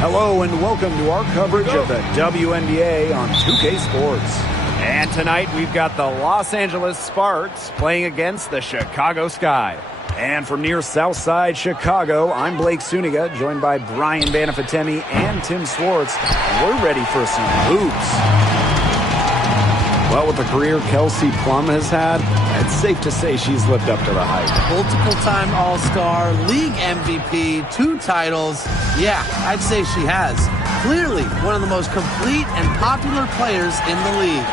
Hello and welcome to our coverage of the WNBA on 2K Sports. And tonight we've got the Los Angeles Sparks playing against the Chicago Sky. And from near Southside Chicago, I'm Blake Suniga, joined by Brian Banafatemi and Tim Swartz. And we're ready for some hoops. Well, with the career Kelsey Plum has had, it's safe to say she's lived up to the hype. Multiple-time All-Star, league MVP, 2 titles. Yeah, I'd say she has. Clearly one of the most complete and popular players in the league.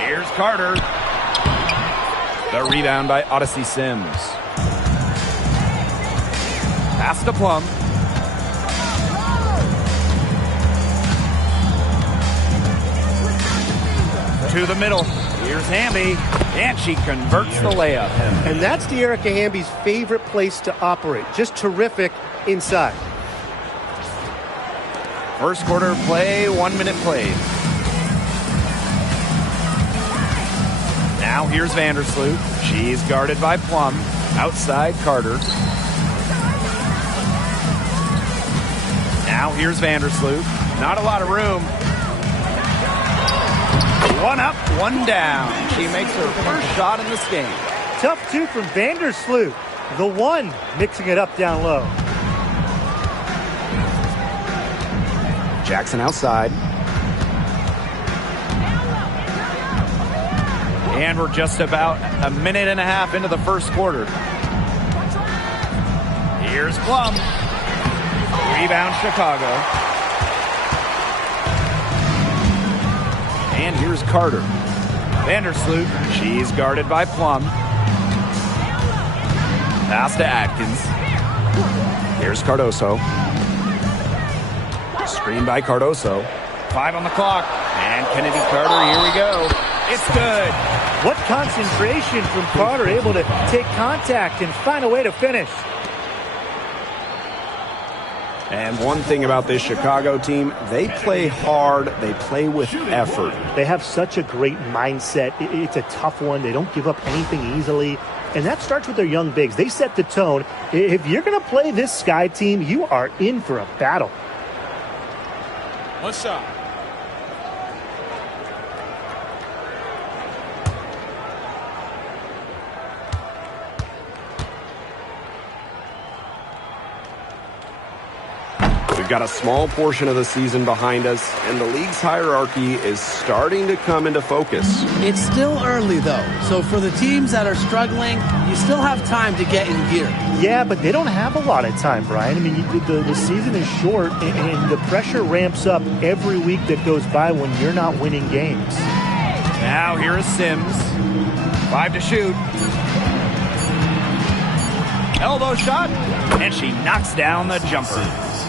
Here's Carter. The rebound by Odyssey Sims. Pass to Plum. To the middle. Here's Hamby, and she converts the layup. And that's De'Erica Hamby's favorite place to operate. Just terrific inside. First quarter play, 1 minute played. Now here's Vandersloot. She's guarded by Plum. Outside Carter. Now here's Vandersloot. Not a lot of room. One up, one down. She makes her first shot in this game. Tough 2 from Vandersloot. The 1 mixing it up down low. Jackson outside. And we're just about a minute and a half into the first quarter. Here's Plum. Rebound Chicago. And here's Carter. Vandersloot. She's guarded by Plum. Pass to Atkins. Here's Cardoso. Screen by Cardoso. 5 on the clock. And Kennedy Carter, here we go. It's good. What concentration from Carter, able to take contact and find a way to finish. And one thing about this Chicago team, they play hard, they play with effort. They have such a great mindset. It's a tough one. They don't give up anything easily. And that starts with their young bigs. They set the tone. If you're going to play this Sky team, you are in for a battle. One shot. We've got a small portion of the season behind us, and the league's hierarchy is starting to come into focus. It's still early, though. So for the teams that are struggling, you still have time to get in gear. Yeah, but they don't have a lot of time, Brian. I mean, the season is short, and the pressure ramps up every week that goes by when you're not winning games. Now here is Sims. 5 to shoot. Elbow shot, and she knocks down the jumper.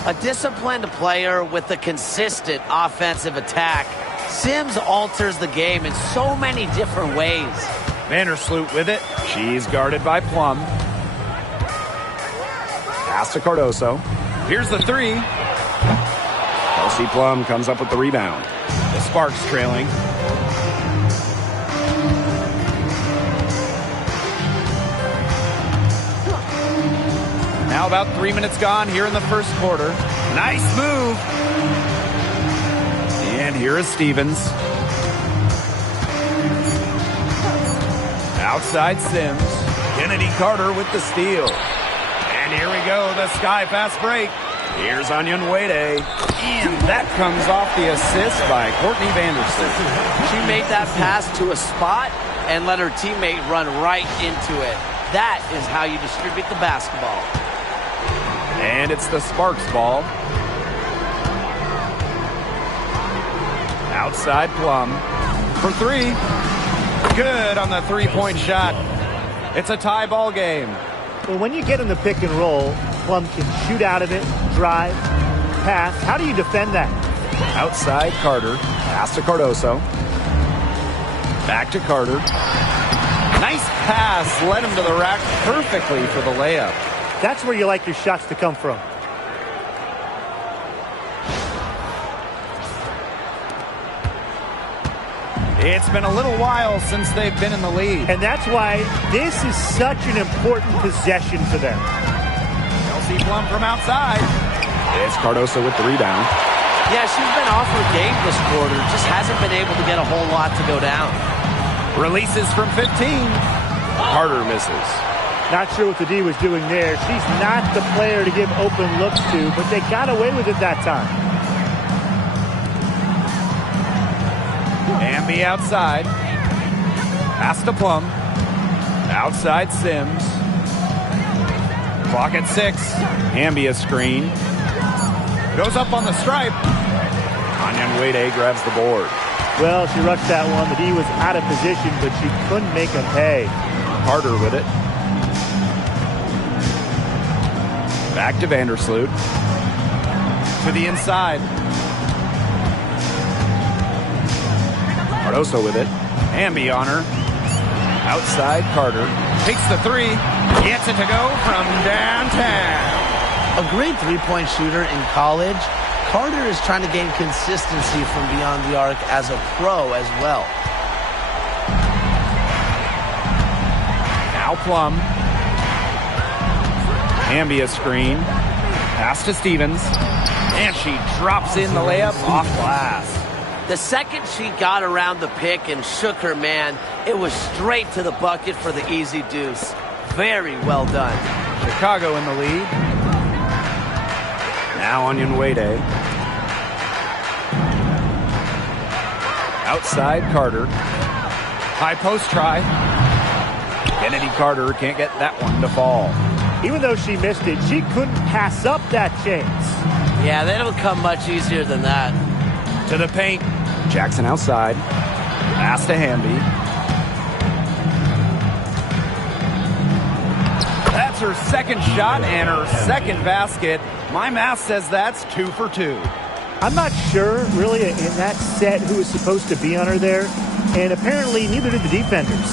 A disciplined player with a consistent offensive attack. Sims alters the game in so many different ways. Vandersloot with it. She's guarded by Plum. Pass to Cardoso. Here's the 3. Kelsey Plum comes up with the rebound. The Sparks trailing. Now about 3 minutes gone here in the first quarter. Nice move. And here is Stevens. Outside Sims. Kennedy Carter with the steal. And here we go, the Sky fast break. Here's Onion Wade. And that comes off the assist by Courtney Vandersloot. She made that pass to a spot and let her teammate run right into it. That is how you distribute the basketball. And it's the Sparks ball. Outside Plum for 3. Good on the 3-point shot. It's a tie ball game. Well, when you get in the pick and roll, Plum can shoot out of it, drive, pass. How do you defend that? Outside Carter. Pass to Cardoso. Back to Carter. Nice pass. Led him to the rack perfectly for the layup. That's where you like your shots to come from. It's been a little while since they've been in the lead. And that's why this is such an important possession for them. Kelsey Plum from outside. It's Cardoso with the rebound. Yeah, she's been off her game this quarter. Just hasn't been able to get a whole lot to go down. Releases from 15. Carter misses. Not sure what the D was doing there. She's not the player to give open looks to, but they got away with it that time. Amby outside. Pass to Plum. Outside Sims. Clock at 6. Amby a screen. Goes up on the stripe. Onyenwede grabs the board. Well, she rushed that one. The D was out of position, but she couldn't make him pay. Carter with it. Back to Vandersloot. To the inside. Cardoso with it. Amby on her. Outside Carter. Takes the 3. Gets it to go from downtown. A great three-point shooter in college. Carter is trying to gain consistency from beyond the arc as a pro as well. Now Plum. Amby a screen. Pass to Stevens. And she drops in the layup off glass. The second she got around the pick and shook her man, it was straight to the bucket for the easy deuce. Very well done. Chicago in the lead. Now Onyenwede. Outside Carter. High post try. Kennedy Carter can't get that one to fall. Even though she missed it, she couldn't pass up that chance. Yeah, they don't come much easier than that. To the paint. Jackson outside. Pass to Hamby. That's her second shot and her second basket. My math says that's 2 for 2. I'm not sure, really, in that set who was supposed to be on her there. And apparently, neither did the defenders.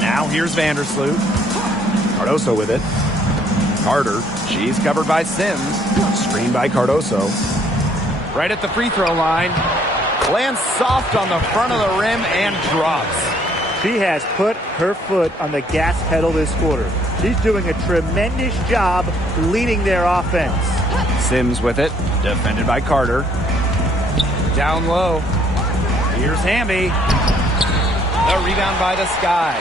Now here's Vandersloot. Cardoso with it. Carter. She's covered by Sims. Screened by Cardoso. Right at the free throw line. Lands soft on the front of the rim and drops. She has put her foot on the gas pedal this quarter. She's doing a tremendous job leading their offense. Sims with it. Defended by Carter. Down low. Here's Hamby. The rebound by the Sky.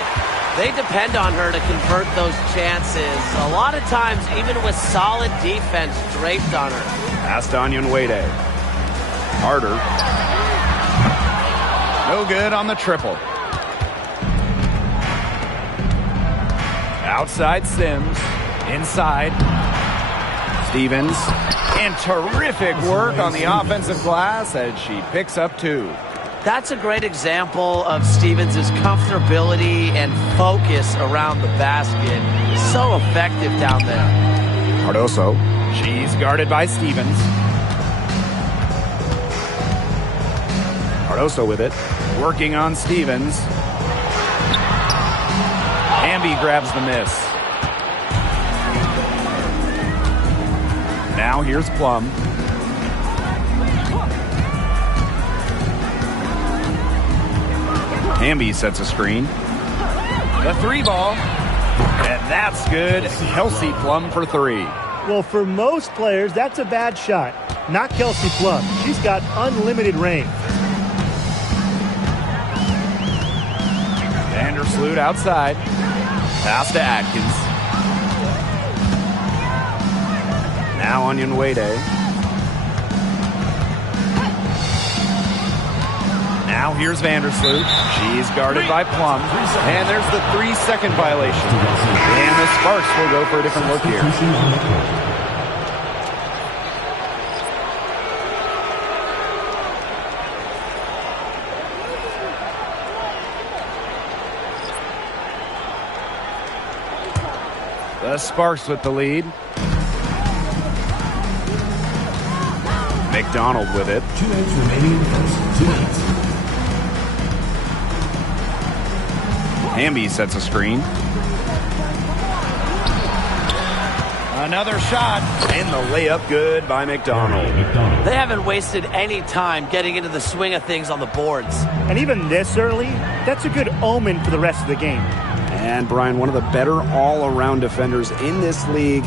They depend on her to convert those chances. A lot of times, even with solid defense draped on her. Pass to Onyenwede. Carter. No good on the triple. Outside Sims. Inside. Stevens. And terrific work on the offensive glass as she picks up 2. That's a great example of Stevens' comfortability and focus around the basket. So effective down there. Cardoso. She's guarded by Stevens. Cardoso with it. Working on Stevens. Hamby grabs the miss. Now here's Plum. Hamby sets a screen. The 3 ball. And that's good. Kelsey Plum for 3. Well, for most players, that's a bad shot. Not Kelsey Plum. She's got unlimited range. Vandersloot outside. Pass to Atkins. Now Onyenwede. Now here's Vandersloot. She's guarded by Plum. And there's the 3-second violation. And the Sparks will go for a different look here. The Sparks with the lead. McDonald with it. 2 minutes remaining. 2 minutes. Hamby sets a screen. Another shot. And the layup good by McDonald. They haven't wasted any time getting into the swing of things on the boards. And even this early, that's a good omen for the rest of the game. And Brian, one of the better all-around defenders in this league.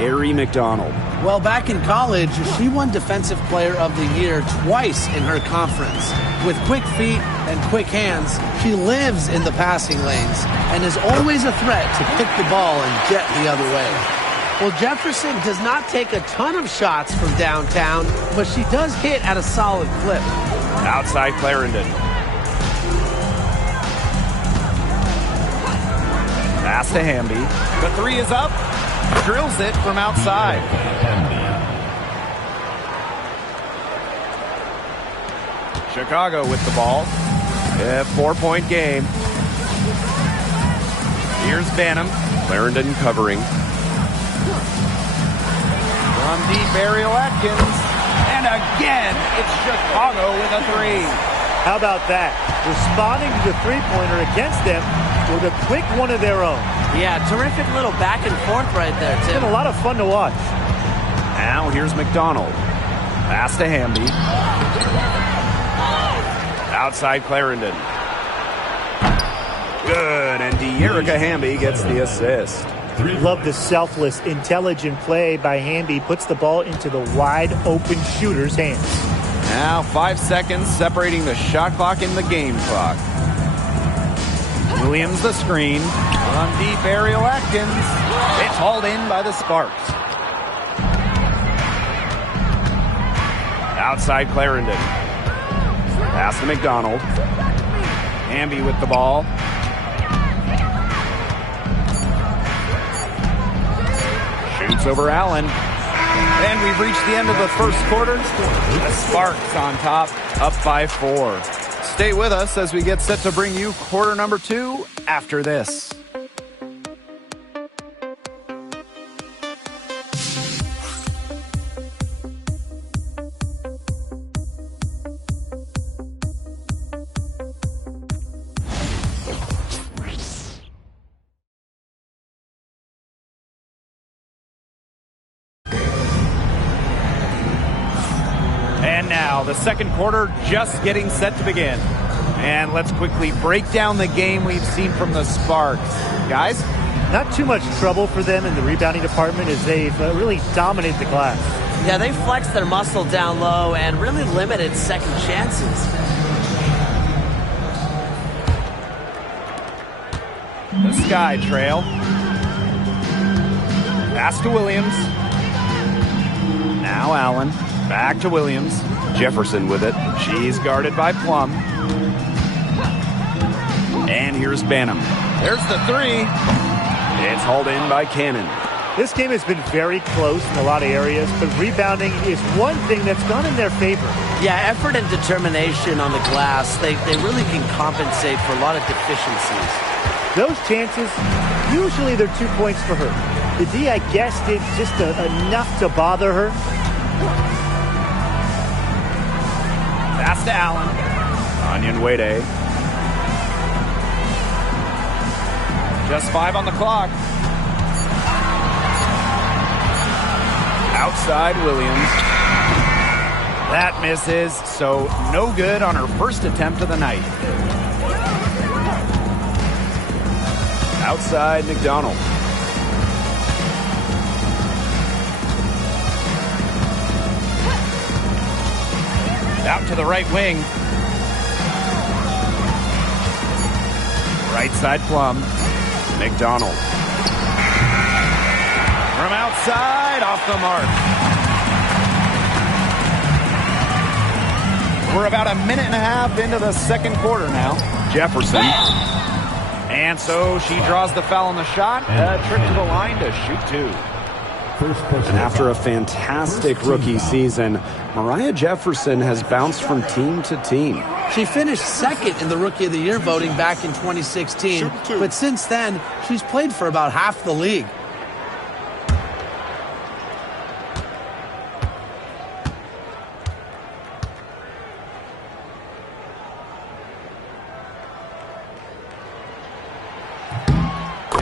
Arie McDonald. Well, back in college, she won Defensive Player of the Year twice in her conference. With quick feet and quick hands, she lives in the passing lanes and is always a threat to pick the ball and jet the other way. Well, Jefferson does not take a ton of shots from downtown, but she does hit at a solid clip. Outside Clarendon. Pass to Hamby. The three is up. Drills it from outside. Chicago with the ball. A 4-point game. Here's Banham. Clarendon covering. From deep, Ariel Atkins. And again, it's Chicago with a three. How about that? Responding to the three-pointer against them with a quick one of their own. Yeah, terrific little back and forth right there, It's Tim. been a lot of fun to watch. Now here's McDonald. Pass to Hamby. Outside Clarendon. Good, and De'Erica Hamby gets the assist. Love the selfless, intelligent play by Hamby. Puts the ball into the wide-open shooter's hands. Now 5 seconds separating the shot clock and the game clock. Williams the screen. On deep, Ariel Atkins. It's hauled in by the Sparks. Outside Clarendon. Pass to McDonald. Hamby with the ball. Shoots over Allen. And we've reached the end of the first quarter. The Sparks on top, up by 4. Stay with us as we get set to bring you quarter number 2 after this. And now the second quarter just getting set to begin. And let's quickly break down the game we've seen from the Sparks. Guys? Not too much trouble for them in the rebounding department as they've really dominated the glass. Yeah, they flexed their muscle down low and really limited second chances. The Sky Trail. Pass to Williams. Now Allen. Back to Williams. Jefferson with it. She's guarded by Plum. And here's Banham. There's the three. It's hauled in by Cannon. This game has been very close in a lot of areas, but rebounding is one thing that's gone in their favor. Yeah, effort and determination on the glass, they really can compensate for a lot of deficiencies. Those chances, usually they're 2 points for her. The D, I guess, did just enough to bother her. Pass to Allen. Onion Wade. Just 5 on the clock. Outside Williams. That misses, so no good on her first attempt of the night. Outside McDonald. Out to the right wing. Right side Plum. McDonald. From outside, off the mark. We're about a minute and a half into the second quarter now. Jefferson. And so she draws the foul on the shot. A trip to the line to shoot 2. And after a fantastic rookie season, Mariah Jefferson has bounced from team to team. She finished second in the Rookie of the Year voting back in 2016, but since then, she's played for about half the league.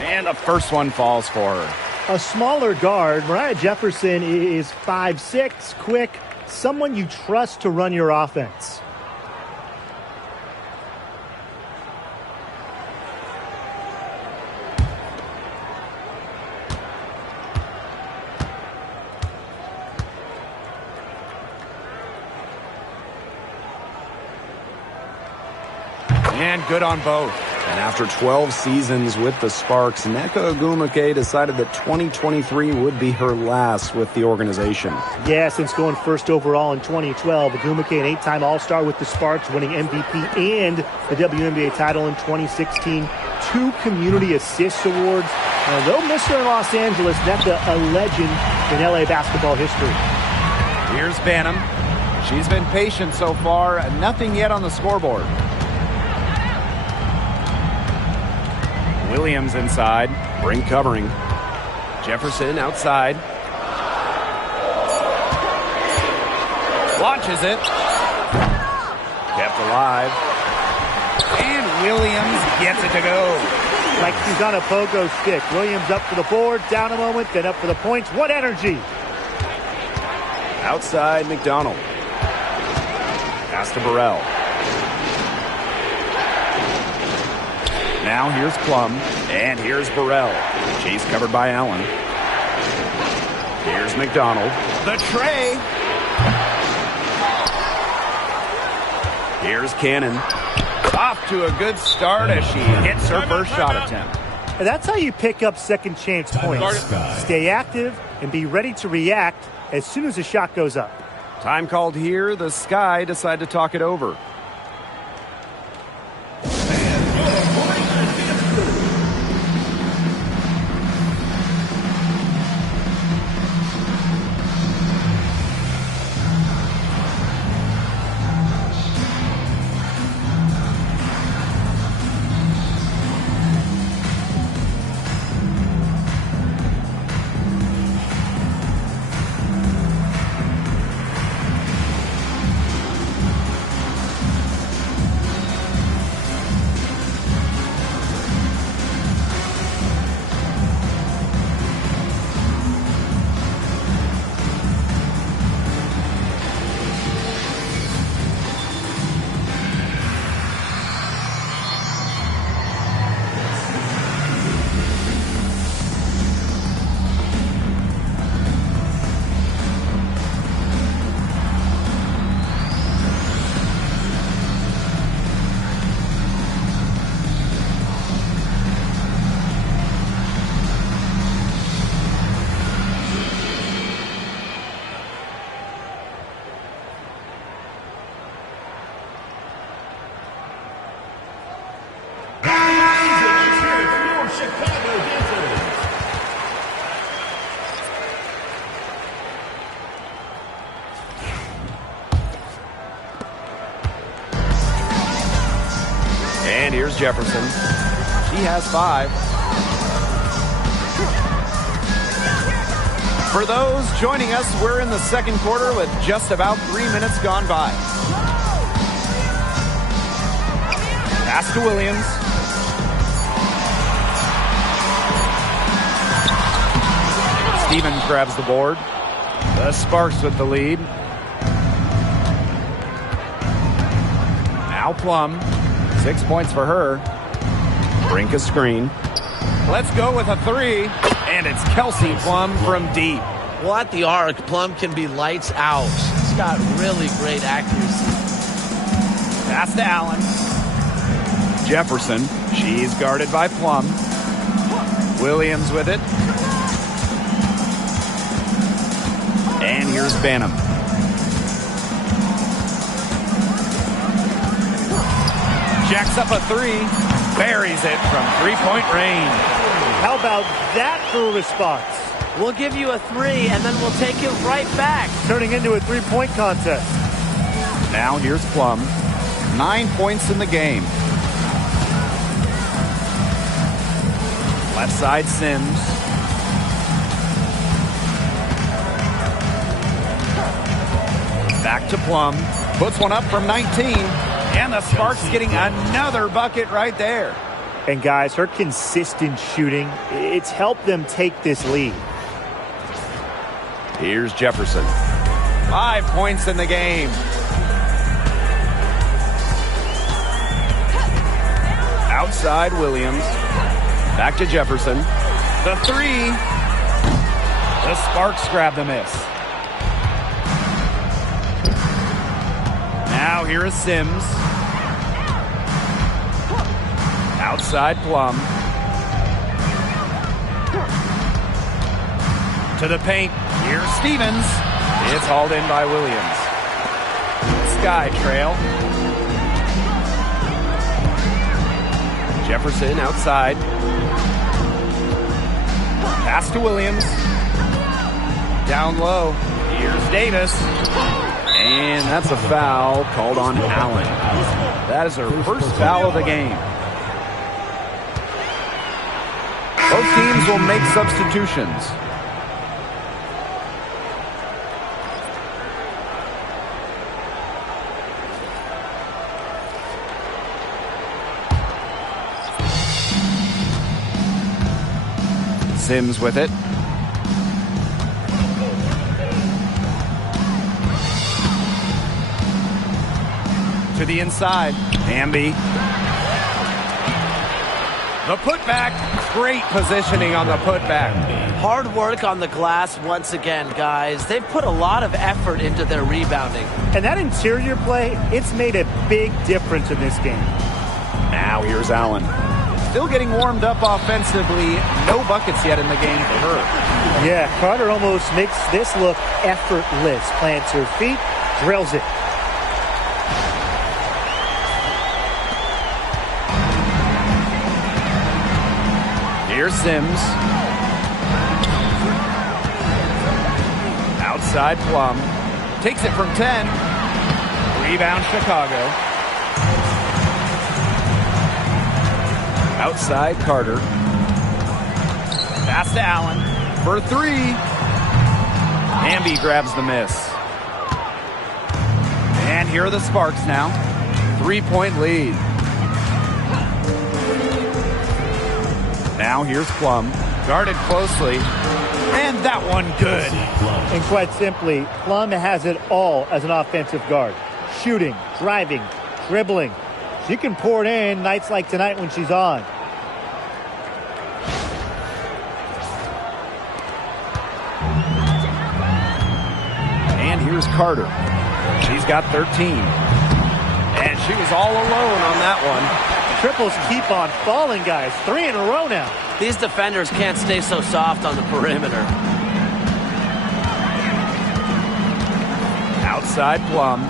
And the first one falls for her. A smaller guard, Mariah Jefferson is 5'6", quick, someone you trust to run your offense. And good on both. And after 12 seasons with the Sparks, Nneka Ogwumike decided that 2023 would be her last with the organization. Yeah, since going first overall in 2012, Ogwumike, an 8-time All-Star with the Sparks, winning MVP and the WNBA title in 2016. 2 Community Assist Awards. Though Mr. in Los Angeles, Nneka a legend in LA basketball history. Here's Banham. She's been patient so far. Nothing yet on the scoreboard. Williams inside. Brink covering. Jefferson outside. Launches it. Kept alive. And Williams gets it to go. Like she's on a pogo stick. Williams up for the board, down a moment, then up for the points. What energy! Outside McDonald. Pass to Burrell. Now here's Plum. And here's Burrell. She's covered by Allen. Here's McDonald. The tray. Here's Cannon. Off to a good start as she hits her first shot attempt. And that's how you pick up second chance points. Stay active and be ready to react as soon as the shot goes up. Time called here. The Sky decide to talk it over. And here's Jefferson. She has 5. For those joining us, we're in the second quarter with just about 3 minutes gone by. Pass to Williams. Stevens grabs the board. The Sparks with the lead. Now Plum. 6 points for her. Brink a screen. Let's go with a 3. And it's Kelsey Plum from deep. Well, at the arc, Plum can be lights out. She's got really great accuracy. Pass to Allen. Jefferson. She's guarded by Plum. Williams with it. And here's Banham. Jacks up a 3. Buries it from three-point range. How about that for a response? We'll give you a 3, and then we'll take it right back. Turning into a three-point contest. Now here's Plum. 9 points in the game. Left side Sims. Back to Plum. Puts one up from 19. And the Sparks getting another bucket right there. And guys, her consistent shooting, it's helped them take this lead. Here's Jefferson. 5 points in the game. Outside Williams. Back to Jefferson. The 3. The Sparks grab the miss. Now here is Sims. Outside Plum. To the paint. Here's Stevens. It's hauled in by Williams. Sky trail. Jefferson outside. Pass to Williams. Down low. Here's Davis. And that's a foul called on Allen. That is her first foul of the game. Both teams will make substitutions. Sims with it. To the inside. Hamby. The putback. Great positioning on the putback. Hard work on the glass once again, guys. They've put a lot of effort into their rebounding. And that interior play, it's made a big difference in this game. Now here's Allen. Still getting warmed up offensively. No buckets yet in the game for her. Yeah, Carter almost makes this look effortless. Plants her feet, drills it. Here's Sims. Outside Plum. Takes it from 10. Rebound Chicago. Outside Carter. Pass to Allen for 3. Hamby grabs the miss. And here are the Sparks now. 3-point lead. Now here's Plum. Guarded closely. And that one good. And quite simply, Plum has it all as an offensive guard. Shooting, driving, dribbling. She can pour it in nights like tonight when she's on. And here's Carter. She's got 13. And she was all alone on that one. Triples keep on falling, guys. 3 in a row now. These defenders can't stay so soft on the perimeter. Outside Plum.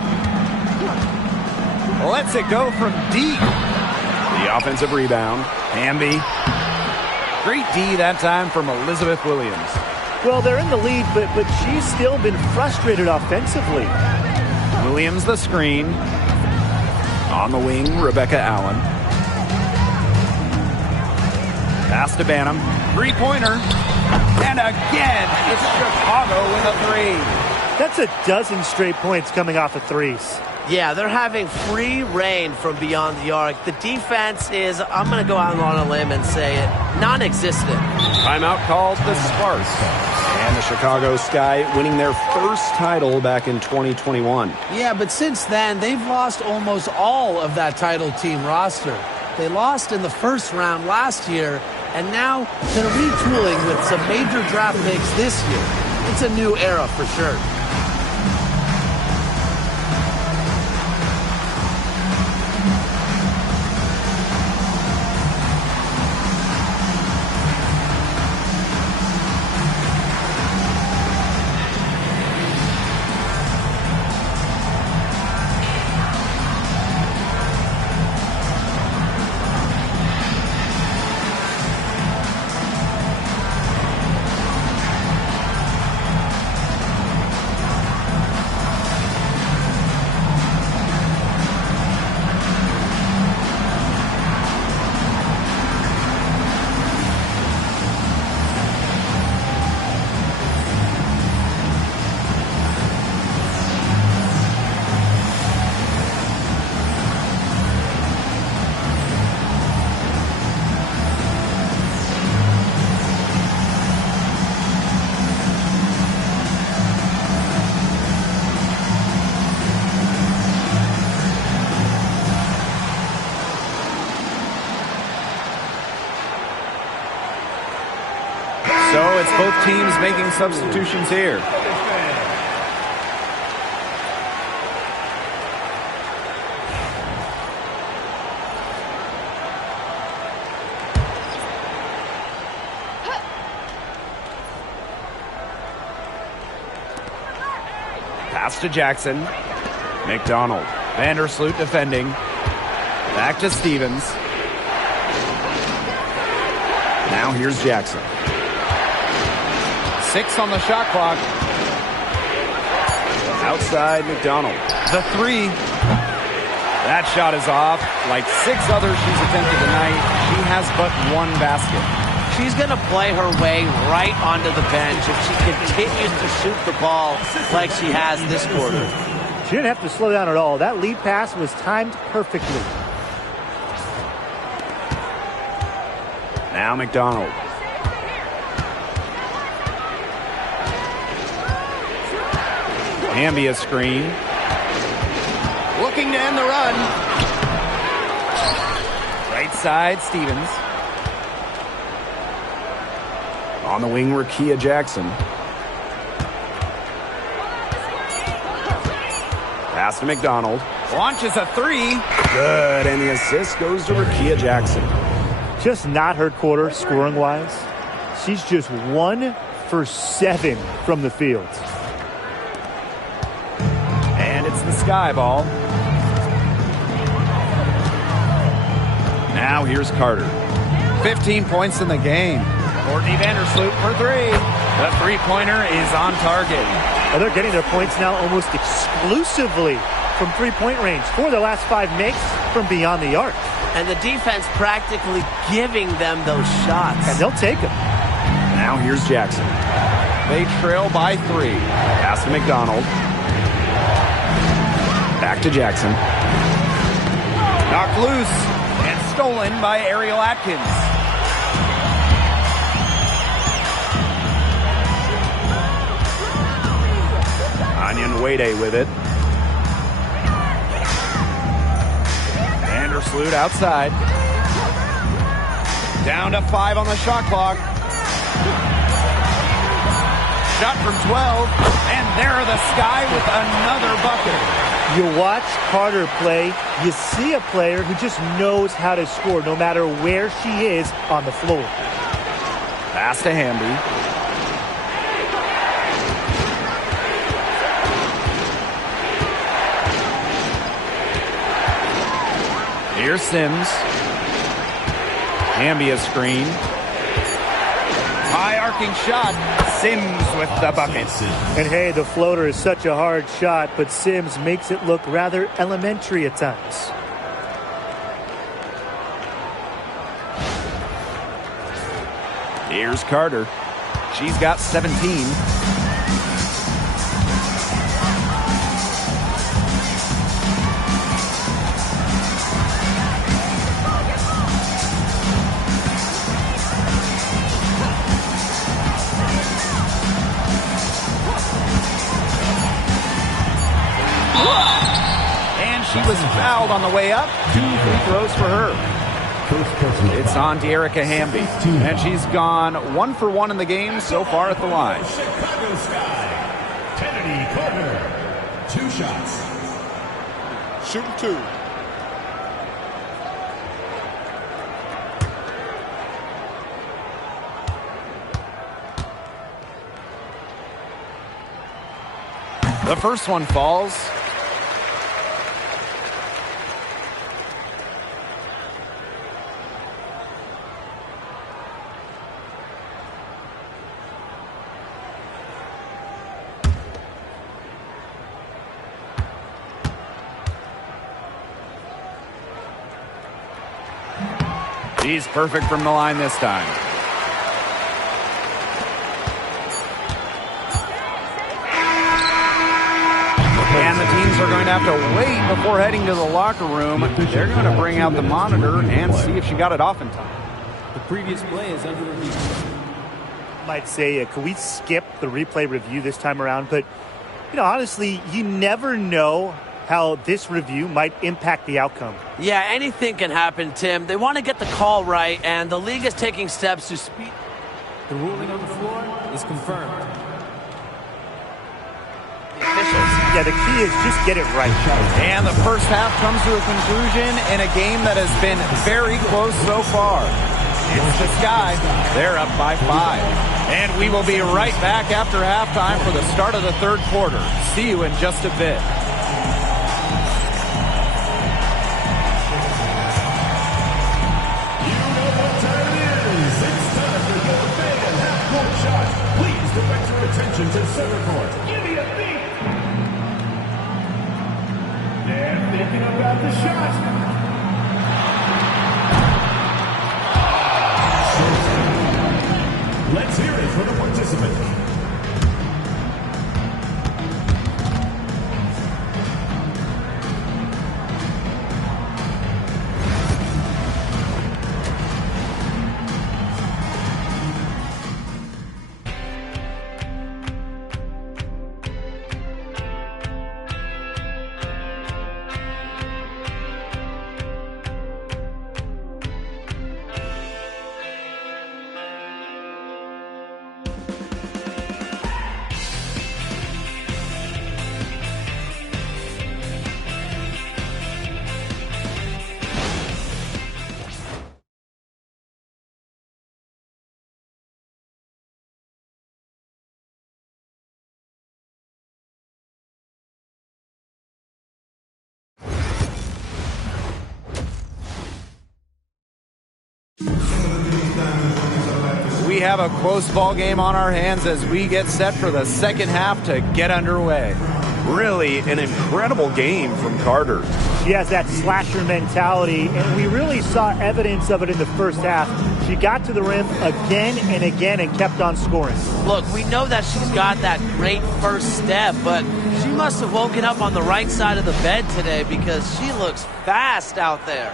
Lets it go from deep. The offensive rebound. Hamby. Great D that time from Elizabeth Williams. Well, they're in the lead, but she's still been frustrated offensively. Williams the screen. On the wing, Rebecca Allen. Pass to Banham. Three-pointer. And again, it's Chicago with a 3. That's a dozen straight points coming off of threes. Yeah, they're having free reign from beyond the arc. The defense is, I'm going to go out on a limb and say it, non-existent. Timeout called the Sparks. And the Chicago Sky winning their first title back in 2021. Yeah, but since then, they've lost almost all of that title team roster. They lost in the first round last year, and now they're retooling with some major draft picks this year. It's a new era for sure. So it's both teams making substitutions here. Pass to Jackson. McDonald. Vandersloot defending. Back to Stevens. Now here's Jackson. 6 on the shot clock. Outside McDonald. The 3. That shot is off. Like 6 others she's attempted tonight, she has but 1 basket. She's going to play her way right onto the bench if she continues to shoot the ball like she has this quarter. She didn't have to slow down at all. That lead pass was timed perfectly. Now McDonald. Hamby a screen. Looking to end the run. Right side, Stevens. On the wing, Rickea Jackson. Pass to McDonald. Launches a 3. Good, and the assist goes to Rickea Jackson. Just not her quarter scoring-wise. She's just 1 for 7 from the field. And it's the Sky ball. Now here's Carter. 15 points in the game. Courtney Vandersloot for 3. The three-pointer is on target. And they're getting their points now almost exclusively from three-point range. 4 of their last 5 makes from beyond the arc. And the defense practically giving them those shots. And they'll take them. Now here's Jackson. They trail by 3. Pass to McDonald. Back to Jackson. Knocked loose and stolen by Ariel Atkins. Onion Wade with it. Vandersloot outside. Down to 5 on the shot clock. Shot from 12, and there the Sky with another bucket. You watch Carter play, you see a player who just knows how to score no matter where she is on the floor. Pass to Hamby. Here's Sims. Hamby a screen. High arcing shot. Sims with the bucket. And hey, the floater is such a hard shot, but Sims makes it look rather elementary at times. Here's Carter. She's got 17. She was fouled on the way up. 2 free throws for her. It's on to Erica Hamby. And she's gone 1 for 1 in the game so far at the line. Chicago Sky, Kennedy Carter. 2 shots. Shooting 2. The first one falls. She's perfect from the line this time. And the teams are going to have to wait before heading to the locker room. They're going to bring out the monitor and see if she got it off in time. The previous play is under review. Might say, could we skip the replay review this time around? But, you know, honestly, you never know how this review might impact the outcome. Yeah, anything can happen, Tim. They want to get the call right, and the league is taking steps to speed. The ruling on the floor is confirmed. The officials. Yeah, the key is just get it right. And the first half comes to a conclusion in a game that has been very close so far. It's the Sky. They're up by 5. And we will be right back after halftime for the start of the third quarter. See you in just a bit. You know what time it is. It's time for your fan half-court shot. Please direct your attention to center court. Give me a beat. They're thinking about the shot. Let's hear it for the participant. We have a close ball game on our hands as we get set for the second half to get underway. Really an incredible game from Carter. She has that slasher mentality, and we really saw evidence of it in the first half. She got to the rim again and again and kept on scoring. Look, we know that she's got that great first step, but she must have woken up on the right side of the bed today because she looks fast out there.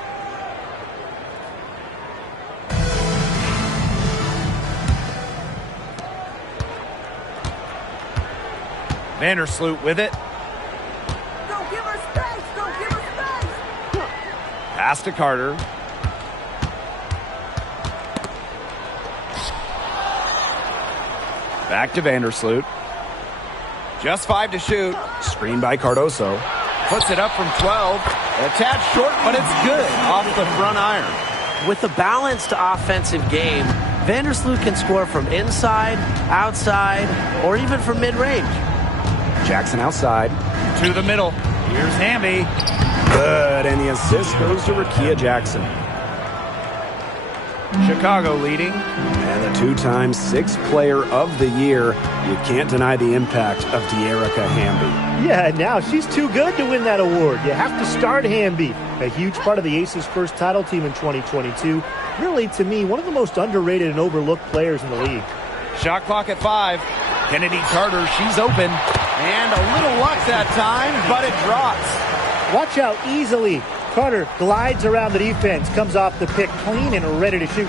Vandersloot with it. Don't give her space! Don't give her space! Pass to Carter. Back to Vandersloot. Just 5 to shoot. Screen by Cardoso. Puts it up from 12. A tad short, but it's good off the front iron. With a balanced offensive game, Vandersloot can score from inside, outside, or even from mid-range. Jackson outside. To the middle. Here's Hamby. Good, and the assist goes to Rakia Jackson. Chicago leading. And the two-time sixth player of the year. You can't deny the impact of De'Erica Hamby. Yeah, now she's too good to win that award. You have to start Hamby. A huge part of the Aces' first title team in 2022. Really, to me, one of the most underrated and overlooked players in the league. Shot clock at 5. Kennedy Carter, she's open. And a little luck that time, but it drops. Watch out easily. Carter glides around the defense, comes off the pick clean and ready to shoot.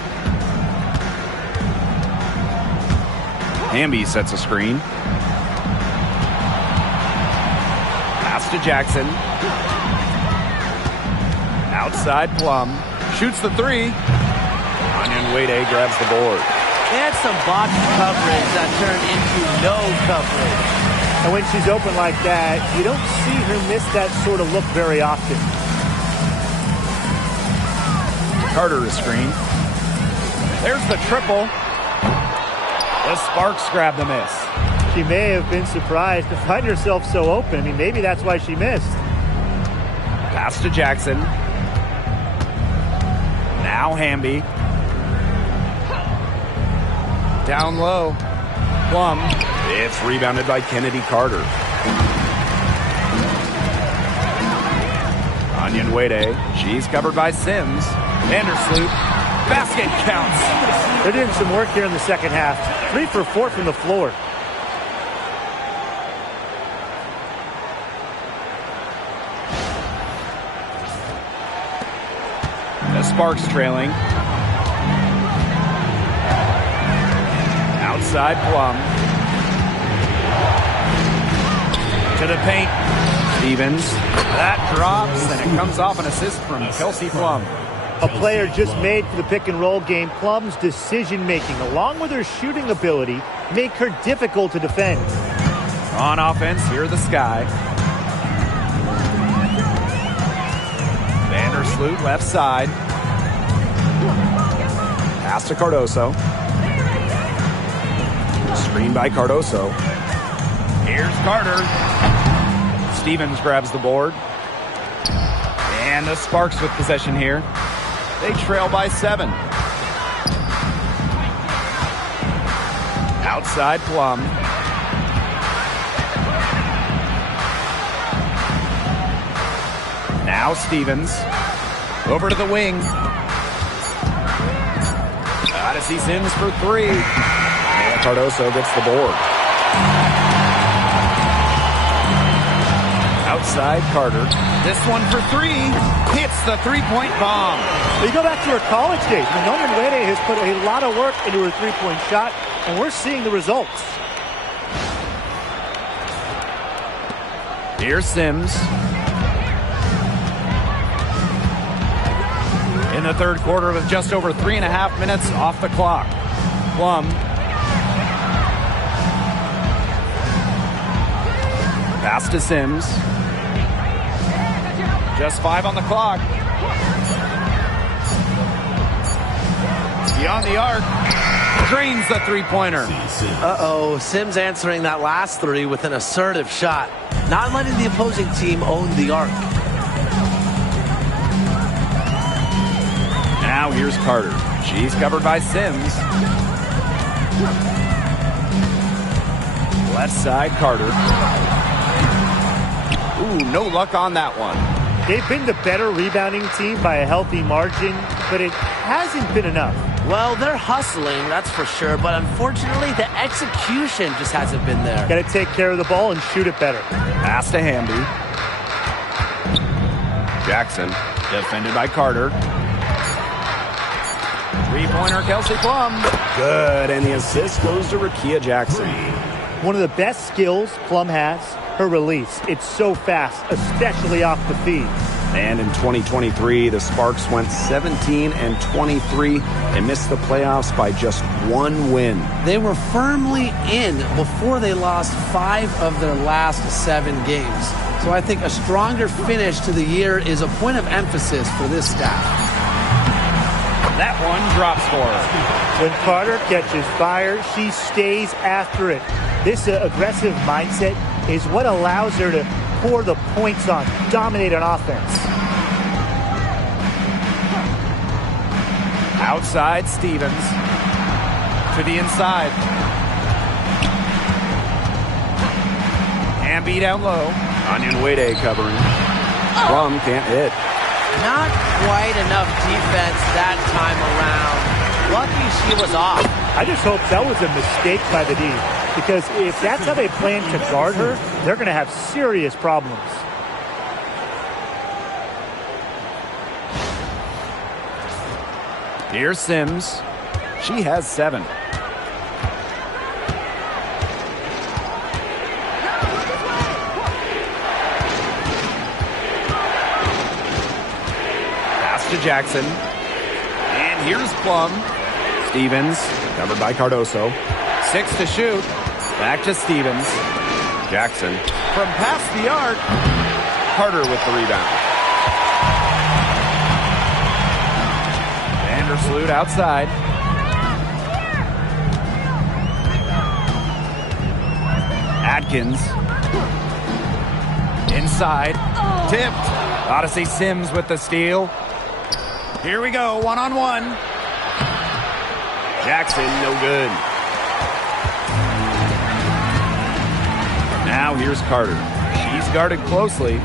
Hamby sets a screen. Pass to Jackson. Outside Plum. Shoots the 3. Onyenwere grabs the board. They had some botched coverage that turned into no coverage. And when she's open like that, you don't see her miss that sort of look very often. Carter is screened. There's the triple. The Sparks grab the miss. She may have been surprised to find herself so open. I mean, maybe that's why she missed. Pass to Jackson. Now Hamby. Down low. Plum. It's rebounded by Kennedy Carter. Onyenwere. She's covered by Sims. Vandersloot. Basket counts. They're doing some work here in the second half. 3 for 4 from the floor. The Sparks trailing. Outside Plum. To the paint. Stevens. That drops, and it comes off an assist from Kelsey Plum. A player just made for the pick-and-roll game. Plum's decision-making, along with her shooting ability, make her difficult to defend. On offense, here the Sky. Vandersloot left side. Pass to Cardoso. Screen by Cardoso. Here's Carter. Stevens grabs the board. And the Sparks with possession here. They trail by 7. Outside Plum. Now Stevens. Over to the wing. Odyssey Sims for 3. And Cardoso gets the board. Outside Carter. This one for 3. Hits the three-point bomb. You go back to her college days. Winona Wade has put a lot of work into her three-point shot, and we're seeing the results. Here's Sims. In the third quarter with just over 3.5 minutes off the clock. Plum. Pass to Sims. Just 5 on the clock. Beyond the arc. Drains the three-pointer. Uh-oh, Sims answering that last 3 with an assertive shot. Not letting the opposing team own the arc. Now here's Carter. She's covered by Sims. Left side, Carter. Ooh, no luck on that one. They've been the better rebounding team by a healthy margin, but it hasn't been enough. Well, they're hustling, that's for sure, but unfortunately, the execution just hasn't been there. Got to take care of the ball and shoot it better. Pass to Hamby. Jackson, defended by Carter. Three-pointer, Kelsey Plum. Good, and the assist goes to Rickea Jackson. One of the best skills Plum has, her release. It's so fast, especially off the feed. And in 2023, the Sparks went 17-23 and missed the playoffs by just 1 win. They were firmly in before they lost 5 of their last 7 games. So I think a stronger finish to the year is a point of emphasis for this staff. That one drops for her. When Carter catches fire, she stays after it. This aggressive mindset is what allows her to pour the points on, dominate on offense. Outside Stevens. To the inside. Hamby down low. Onion Wade covering. Plum can't hit. Not quite enough defense that time around. Lucky she was off. I just hope that was a mistake by the D, because if that's how they plan to guard her, they're going to have serious problems. Here's Sims. She has 7. To Jackson. And here's Plum. Stevens, covered by Cardoso. 6 to shoot. Back to Stevens. Jackson from past the arc. Carter with the rebound. Vandersloot outside. Adkins. Inside. Tipped. Odyssey Sims with the steal. Here we go, one-on-one. Jackson, no good. Now here's Carter. She's guarded closely.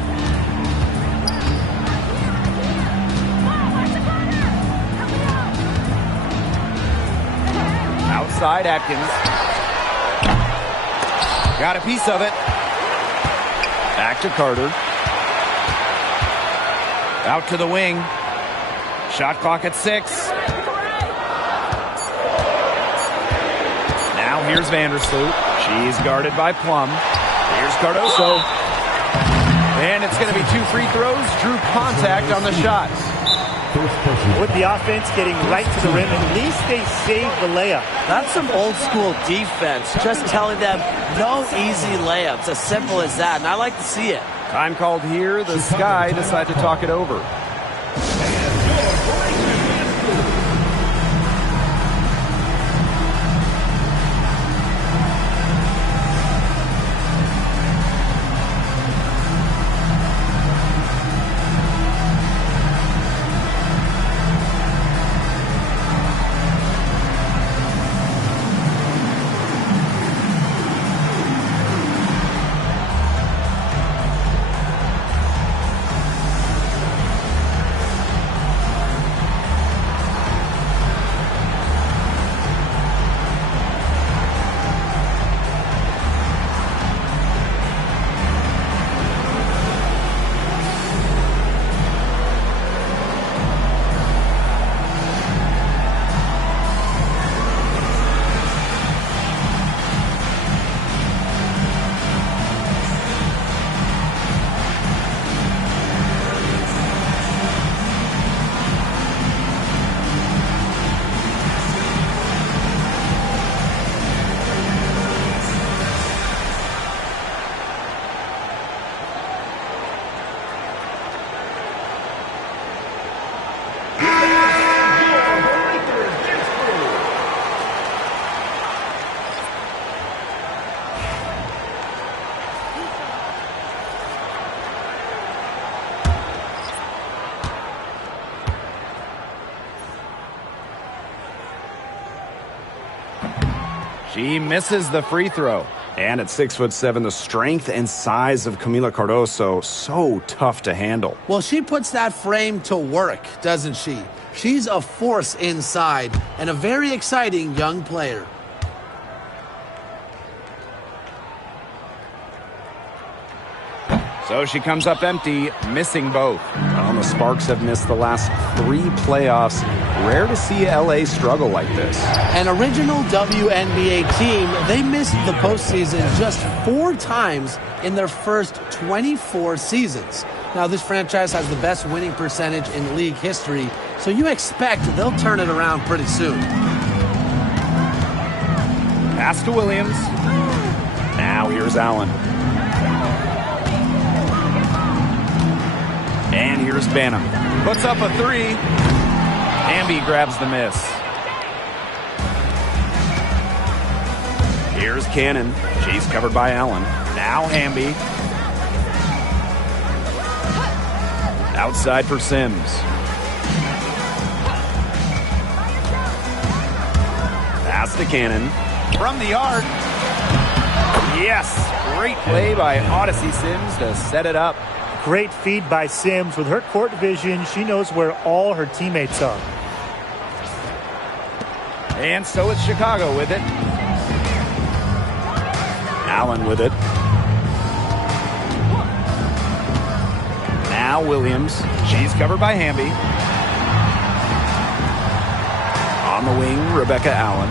Outside Atkins. Got a piece of it. Back to Carter. Out to the wing. Shot clock at 6. Now here's Vandersloot. She's guarded by Plum. Here's Cardoso. And it's going to be 2 free throws. Drew contact on the shot. With the offense getting right to the rim, at least they saved the layup. That's some old school defense. Just telling them no easy layups. As simple as that. And I like to see it. Time called here. The Sky decide to talk it over. She misses the free throw. And at 6'7", the strength and size of Camila Cardoso, so tough to handle. Well, she puts that frame to work, doesn't she? She's a force inside and a very exciting young player. So she comes up empty, missing both. Well, the Sparks have missed the last 3 playoffs. Rare to see LA struggle like this. An original WNBA team, they missed the postseason just 4 times in their first 24 seasons. Now, this franchise has the best winning percentage in league history, so you expect they'll turn it around pretty soon. Pass to Williams. Now here's Allen. And here's Banham. Puts up a 3. Hamby grabs the miss. Here's Cannon. She's covered by Allen. Now Hamby. Outside for Sims. Pass to Cannon. From the yard. Yes. Great play by Odyssey Sims to set it up. Great feed by Sims. With her court vision, she knows where all her teammates are. And so it's Chicago with it. Allen with it. Now Williams. She's covered by Hamby. On the wing, Rebecca Allen.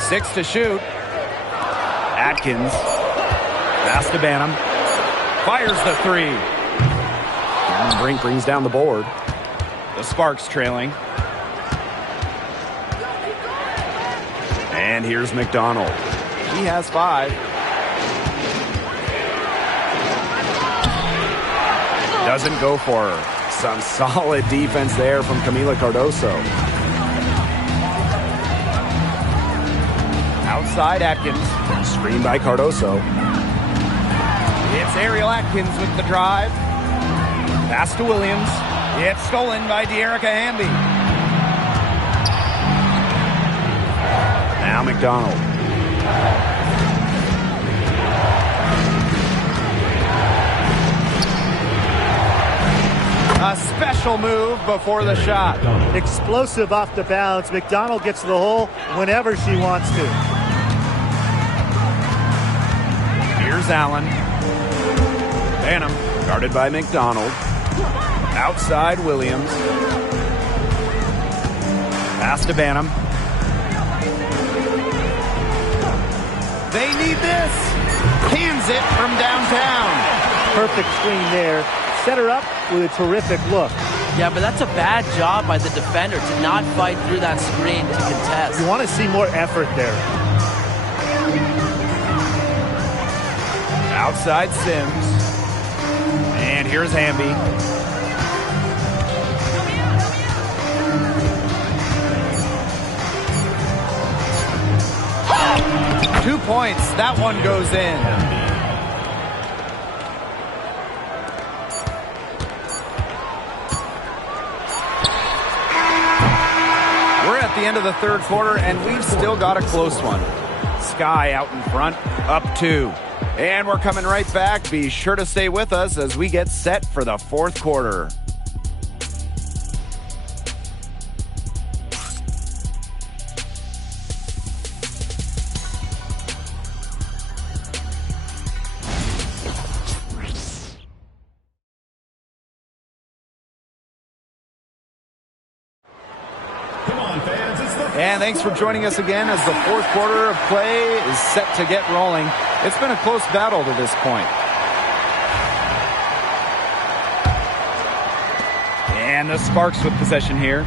6 to shoot. Atkins. Pass to Banham. Fires the 3. And Brink brings down the board. The Sparks trailing. And here's McDonald. He has 5. Doesn't go for her. Some solid defense there from Camila Cardoso. Outside Atkins. Screen by Cardoso. It's Ariel Atkins with the drive. Pass to Williams. It's stolen by De'Erica Hamby. Now McDonald. A special move before the shot. Explosive off the bounce. McDonald gets to the hole whenever she wants to. Here's Allen. Banham, guarded by McDonald. Outside Williams. Pass to Banham. They need this. Cans it from downtown. Perfect screen there. Set her up with a terrific look. Yeah, but that's a bad job by the defender to not fight through that screen to contest. You want to see more effort there. Outside Sims. And here's Hamby. Oh! 2 points. That one goes in. We're at the end of the third quarter, and we've still got a close one. Sky out in front, up 2. And we're coming right back. Be sure to stay with us as we get set for the fourth quarter. And thanks for joining us again as the fourth quarter of play is set to get rolling. It's been a close battle to this point. And the Sparks with possession here.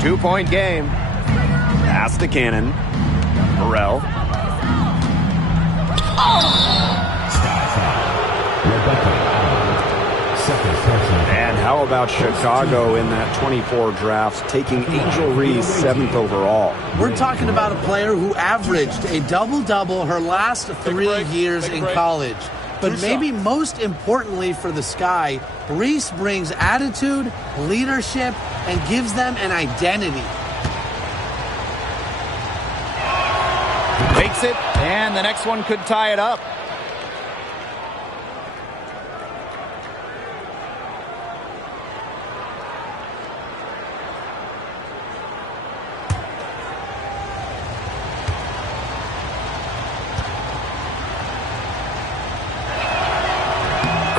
2-point game. Pass to Cannon. Burrell. And how about Chicago in that 24 draft, taking Angel Reese 7th overall? We're talking about a player who averaged a double-double her last 3 years in college. But maybe most importantly for the Sky, Reese brings attitude, leadership, and gives them an identity. makes it, and the next one could tie it up.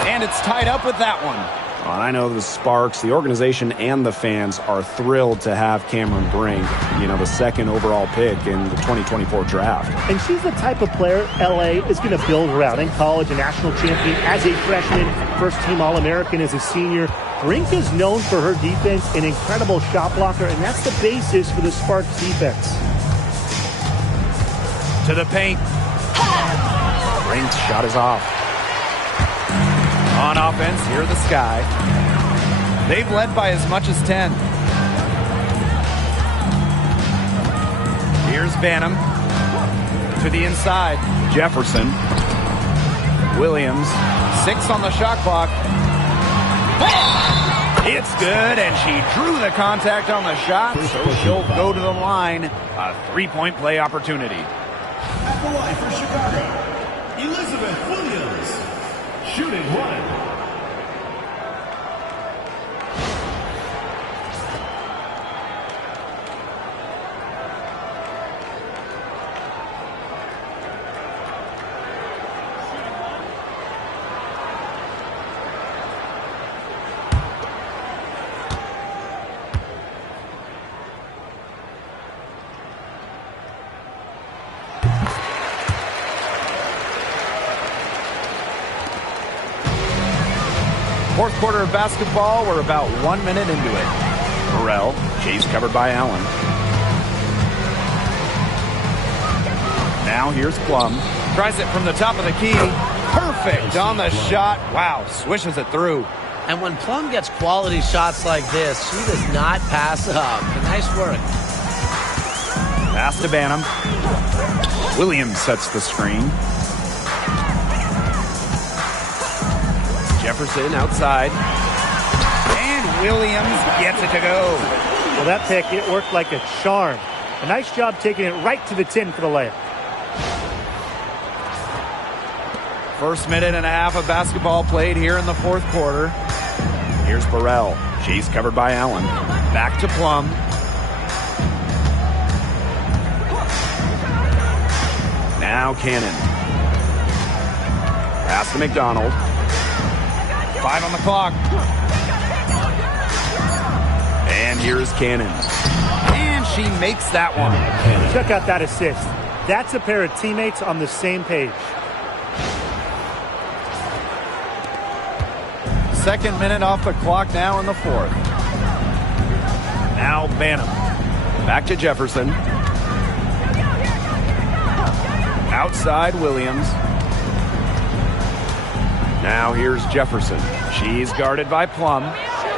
And it's tied up with that one. Well, I know the Sparks, the organization, and the fans are thrilled to have Cameron Brink, the second overall pick in the 2024 draft. And she's the type of player LA is going to build around. In college, a national champion as a freshman, first-team All-American as a senior. Brink is known for her defense, an incredible shot blocker, and that's the basis for the Sparks defense. To the paint. Brink's shot is off. On offense, here are the Sky. They've led by as much as 10. Here's Banham. To the inside. Jefferson. Williams. 6 on the shot clock. It's good, and she drew the contact on the shot, so she'll go to the line. A 3-point play opportunity. At the line for Chicago, Elizabeth Williams. Shooting 1. Fourth quarter of basketball, we're about 1 minute into it. Burrell, chase covered by Allen. Now here's Plum. Tries it from the top of the key. Perfect on the shot. Wow, swishes it through. And when Plum gets quality shots like this, she does not pass up. Nice work. Pass to Banham. Williams sets the screen. Jefferson outside. And Williams gets it to go. Well, that pick, it worked like a charm. A nice job taking it right to the tin for the layup. First minute and a half of basketball played here in the fourth quarter. Here's Burrell. Chase covered by Allen. Back to Plum. Now Cannon. Pass to McDonald. 5 on the clock. And here's Cannon. And she makes that one. Check out that assist. That's a pair of teammates on the same page. Second minute off the clock now in the fourth. Now Banham. Back to Jefferson. Outside Williams. Now here's Jefferson. She's guarded by Plum.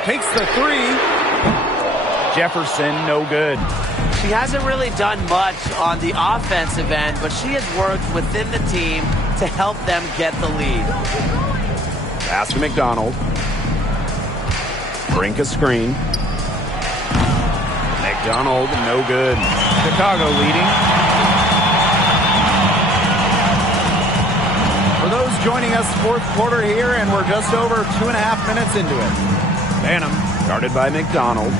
Takes the 3. Jefferson, no good. She hasn't really done much on the offensive end, but she has worked within the team to help them get the lead. Pass to McDonald. Brink a screen. McDonald, no good. Chicago leading. For those joining us, fourth quarter here, and we're just over 2.5 minutes into it. Banham, guarded by McDonald.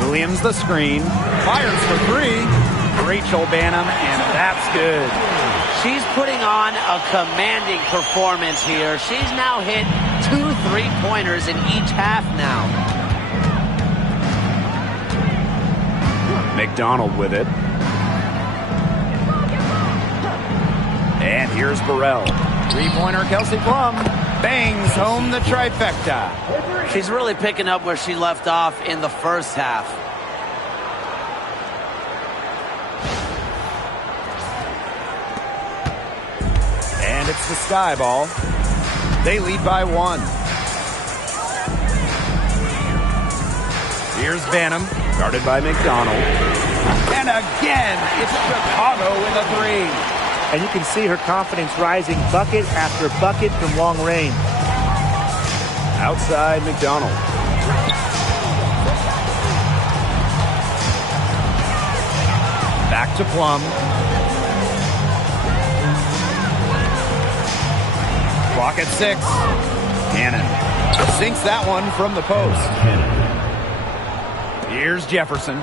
Williams the screen. Fires for 3. Rachel Banham, and that's good. She's putting on a commanding performance here. She's now hit 2 3-pointers in each half now. McDonald with it. And here's Burrell. 3-pointer Kelsey Plum bangs home the trifecta. She's really picking up where she left off in the first half. And it's the Sky ball. They lead by 1. Here's Banham, guarded by McDonald. And again, it's Chicago with a 3. And you can see her confidence rising bucket after bucket from long range. Outside McDonald. Back to Plum. Clock at 6. Cannon sinks that one from the post. Here's Jefferson.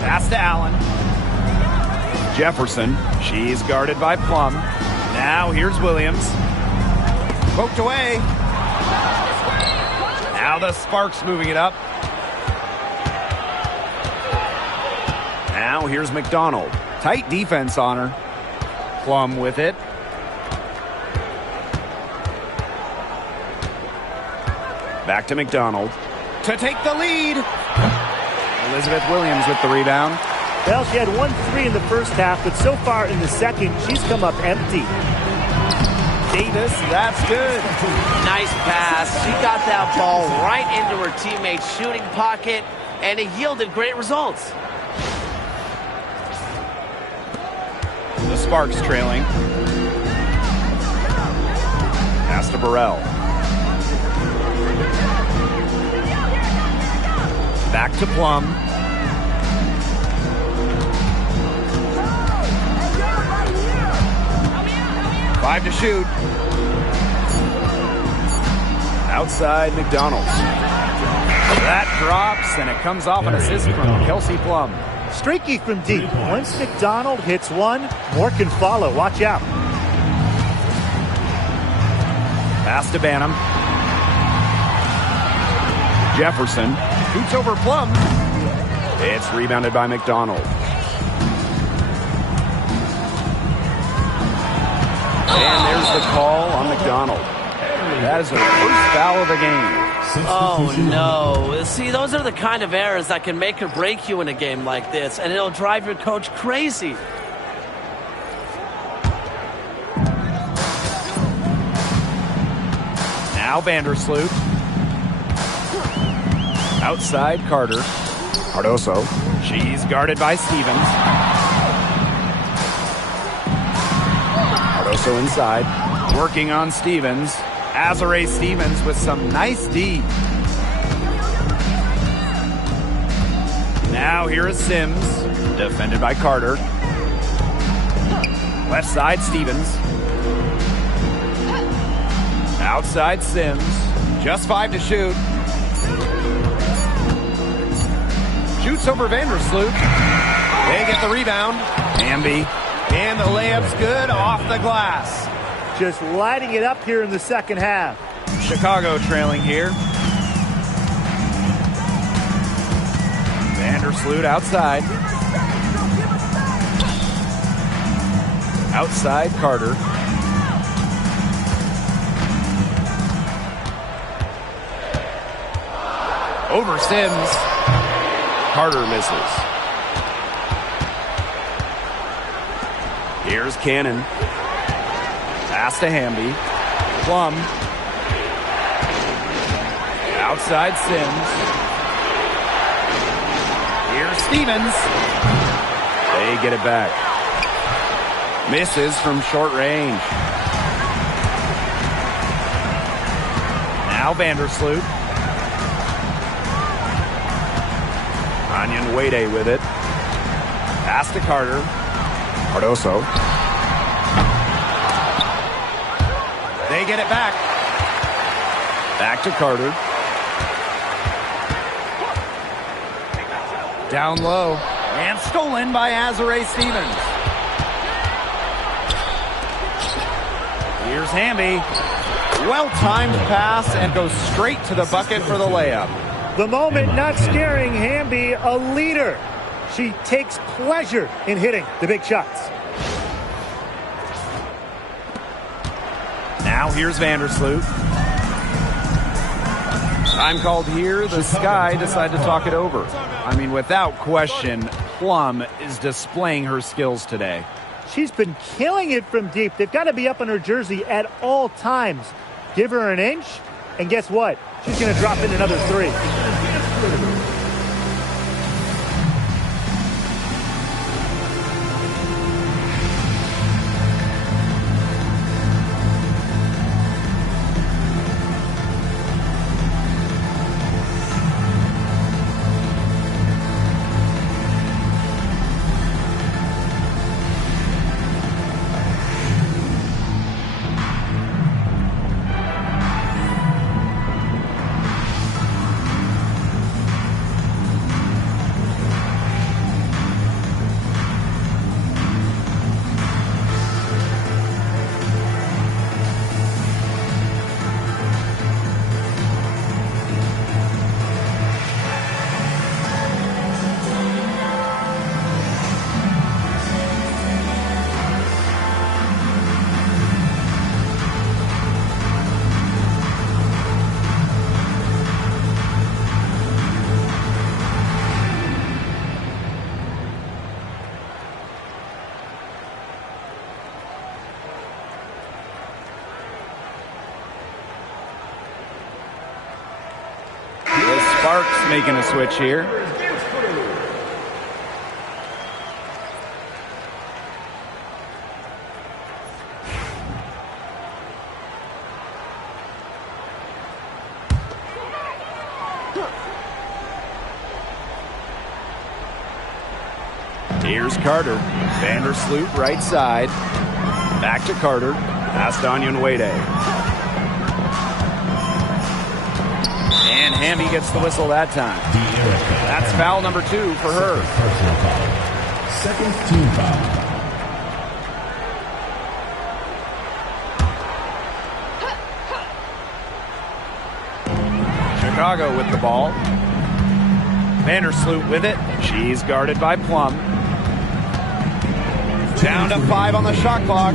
Pass to Allen. Jefferson. She's guarded by Plum. Now here's Williams. Poked away. Now the Sparks moving it up. Now here's McDonald. Tight defense on her. Plum with it. Back to McDonald to take the lead. Elizabeth Williams with the rebound. Well, she had 1-3 in the first half, but so far in the second, she's come up empty. Davis, that's good. Nice pass. She got that ball right into her teammate's shooting pocket, and it yielded great results. The Sparks trailing. Pass to Burrell. Back to Plum. Five to shoot. Outside McDonald. That drops, and it comes off an assist from Kelsey Plum. Streaky from deep. Once McDonald hits one, more can follow. Watch out. Pass to Banham. Jefferson shoots over Plum. It's rebounded by McDonald. And there's the call on McDonald. That is the first foul of the game. Oh, no. See, those are the kind of errors that can make or break you in a game like this, and it'll drive your coach crazy. Now Vandersloot. Outside Carter. Cardoso. She's guarded by Stevens. Cardoso inside. Working on Stevens. Azare Stevens with some nice D. Now here is Sims. Defended by Carter. Left side Stevens. Outside Sims. Just 5 to shoot. Shoots over Vandersloot. They get the rebound. Hamby. And the layup's good off the glass. Just lighting it up here in the second half. Chicago trailing here. Vandersloot outside. Outside Carter. Over Sims. Carter misses. Here's Cannon. Pass to Hamby. Plum. Outside Sims. Here's Stevens. They get it back. Misses from short range. Now Vandersloot. Anyan Wade with it. Pass to Carter. Cardoso. They get it back. Back to Carter. Down low. And stolen by Azare Stevens. Here's Hamby. Well-timed pass and goes straight to the bucket for the layup. The moment not scaring Hamby, a leader. She takes pleasure in hitting the big shots. Now here's Vandersloot. Time called here. The Sky decide to talk it over. I mean, without question, Plum is displaying her skills today. She's been killing it from deep. They've got to be up on her jersey at all times. Give her an inch, and guess what? She's going to drop in another three. making a switch here. Here's Carter. Vandersloot right side. Back to Carter. Pass to Onyenwede. And Hamby gets the whistle that time. That's foul number 2 for her. Personal foul. Second team foul. Chicago with the ball. Vandersloot with it. She's guarded by Plum. Down to 5 on the shot clock.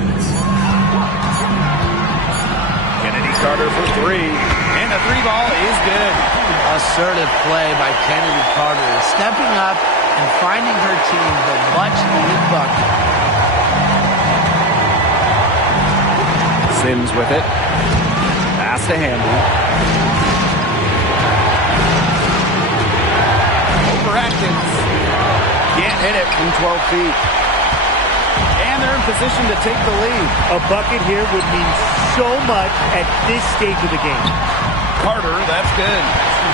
Kennedy Carter for 3. And the 3 ball is good. Assertive play by Kennedy Carter, stepping up and finding her team the much-needed bucket. Sims with it. Pass to Hamby. Over Atkins. Can't hit it from 12 feet. And they're in position to take the lead. A bucket here would mean so much at this stage of the game. Carter, that's good.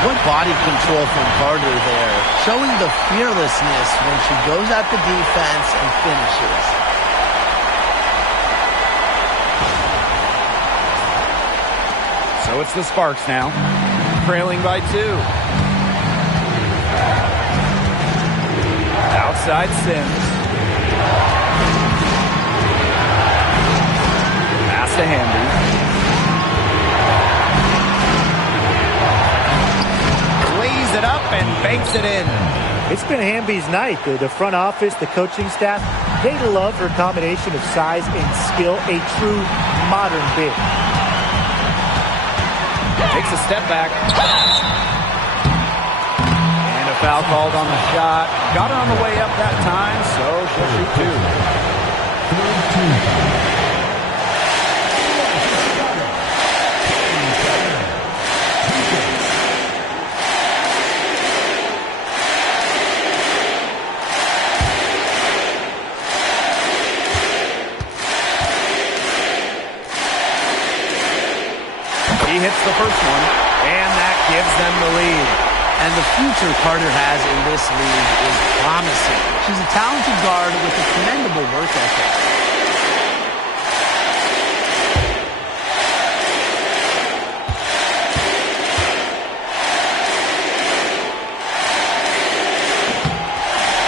What body control from Carter there, showing the fearlessness when she goes at the defense and finishes. So it's the Sparks now, trailing by 2. Outside Sims. Pass to Hamby. Lays it up and banks it in. It's been Hamby's night. The front office, the coaching staff, they love her combination of size and skill, a true modern big. Takes a step back. And a foul called on the shot. Got her on the way up that time, so she'll shoot 2. He hits the first one, and that gives them the lead. And the future Carter has in this league is promising. She's a talented guard with a commendable work ethic.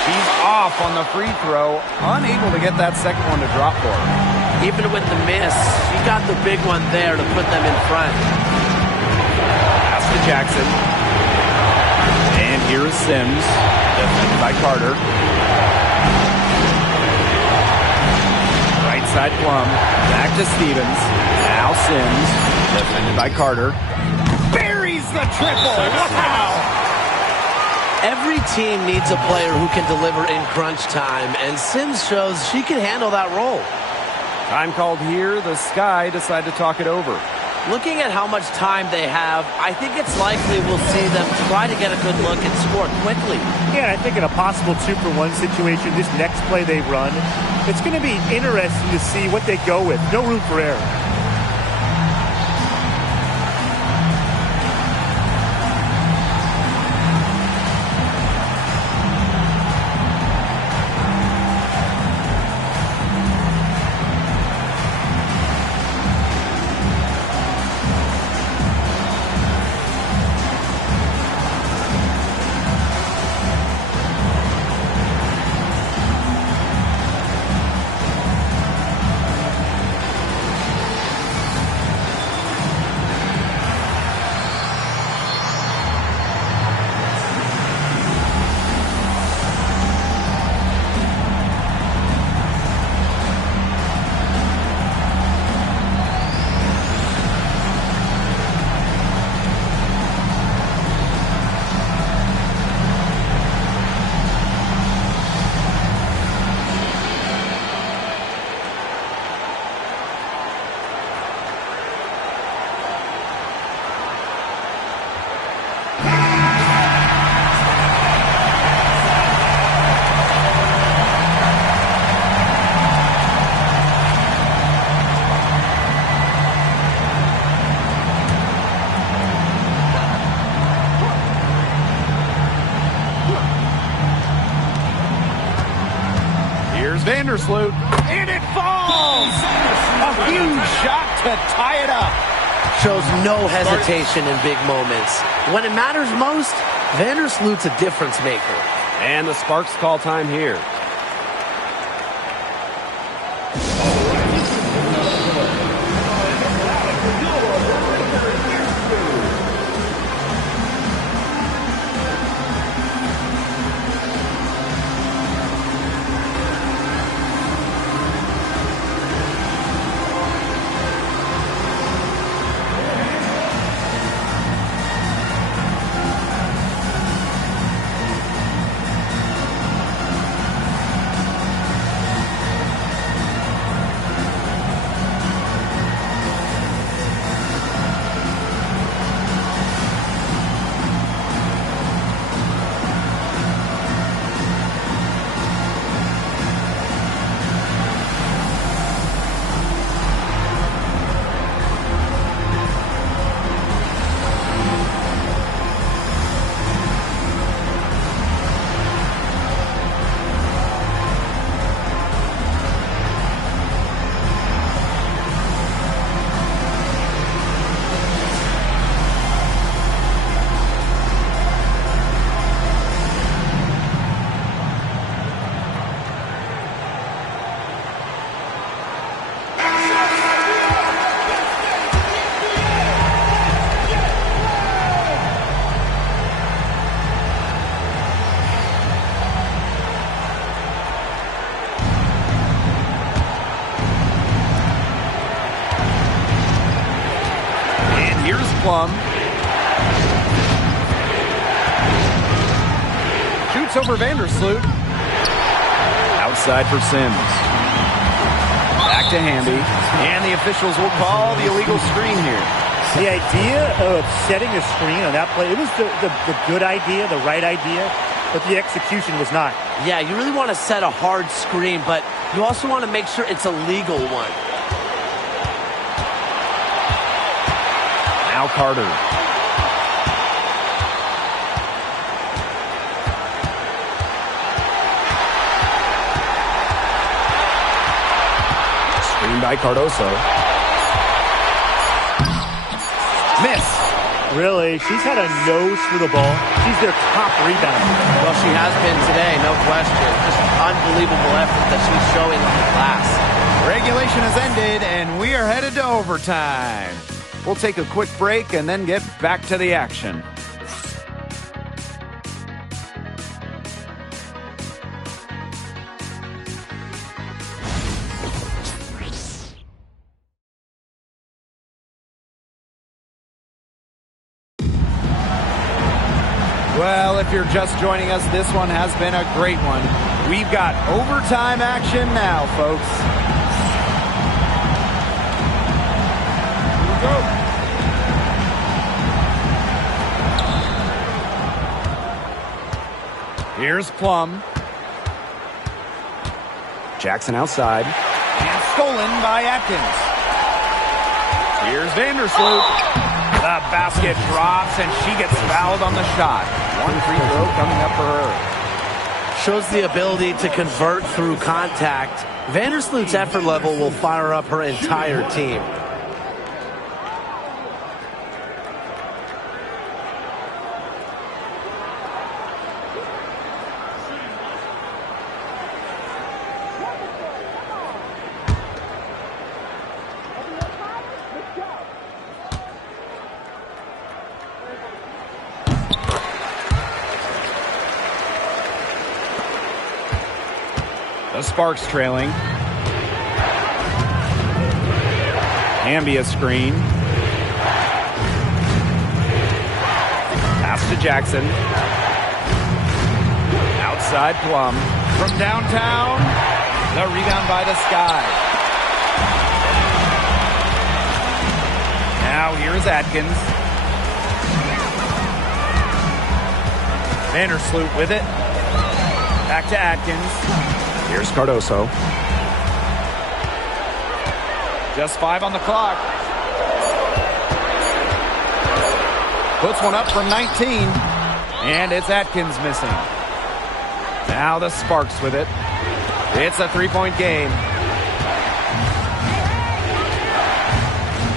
He's off on the free throw, unable to get that second one to drop for her. Even with the miss, she got the big one there to put them in front. Pass to Jackson. And here is Sims, defended by Carter. Right side Plum. Back to Stevens. Now Sims, defended by Carter. Buries the triple. Wow! Every team needs a player who can deliver in crunch time, and Sims shows she can handle that role. Time called here. The Sky decide to talk it over. Looking at how much time they have, I think it's likely we'll see them try to get a good look and score quickly. Yeah, I think in a possible 2-for-1 situation, this next play they run, it's going to be interesting to see what they go with. No room for error. Here's Vandersloot, and it falls! A huge shot to tie it up. Shows no hesitation in big moments. When it matters most, Vandersloot's a difference maker. And the Sparks call time here. Plum. Shoots over Vandersloot. Outside for Sims. Back to Hamby. And the officials will call the illegal screen here. The idea of setting a screen on that play, it was the good idea, the right idea, but the execution was not. Yeah, you really want to set a hard screen, but you also want to make sure it's a legal one. Now Carter. Screen by Cardoso. Miss. Really, she's had a nose for the ball. She's their top rebounder. Well, she has been today, no question. Just unbelievable effort that she's showing on the glass. Regulation has ended, and we are headed to overtime. We'll take a quick break and then get back to the action. Well, if you're just joining us, this one has been a great one. We've got overtime action now, folks. Here's Plum. Jackson outside. And stolen by Atkins. Here's Vandersloot. The basket drops, and she gets fouled on the shot. One free throw coming up for her. Shows the ability to convert through contact. Vandersloot's effort level will fire up her entire team. The Sparks trailing. Hamby a screen. Pass to Jackson. Outside Plum. From downtown. The rebound by the Sky. Now here's Atkins. Vandersloot with it. Back to Atkins. Here's Cardoso. Just 5 on the clock. Puts one up from 19. And it's Atkins missing. Now the Sparks with it. It's a three-point game.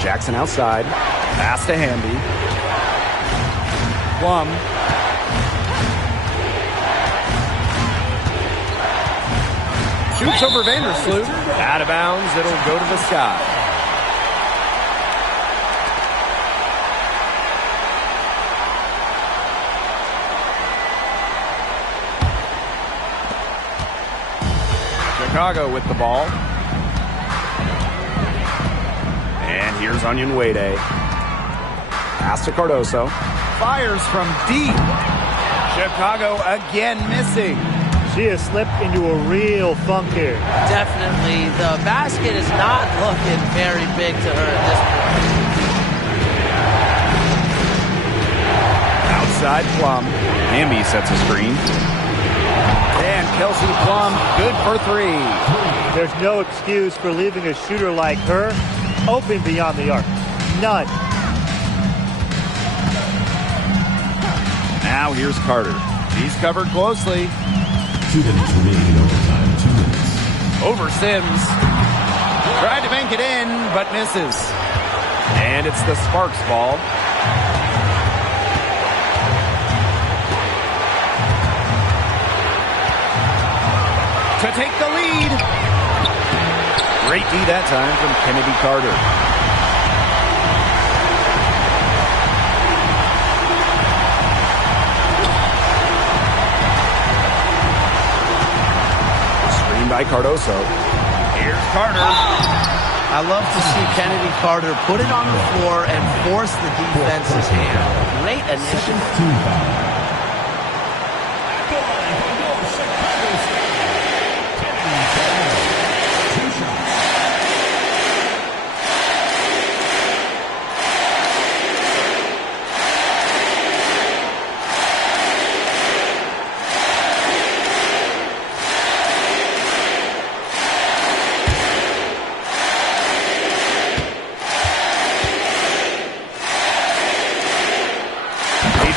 Jackson outside. Pass to Hamby. Plum. Shoots over Vandersloot. Out of bounds. It'll go to the sky. Chicago with the ball. And here's Onion Wade. Pass to Cardoso. Fires from deep. Chicago again missing. She has slipped into a real funk here. Definitely. The basket is not looking very big to her at this point. Outside Plum. Hamby sets a screen. And Kelsey Plum, good for three. There's no excuse for leaving a shooter like her open beyond the arc. None. Now here's Carter. He's covered closely. 2 minutes remaining in overtime. 2 minutes. Over Sims. Tried to bank it in, but misses. And it's the Sparks ball. To take the lead. Great D that time from Kennedy Carter. Screen by Cardoso. Here's Carter. I love to see Kennedy Carter put it on the floor and force the defense's hand. Great initiative. Team foul.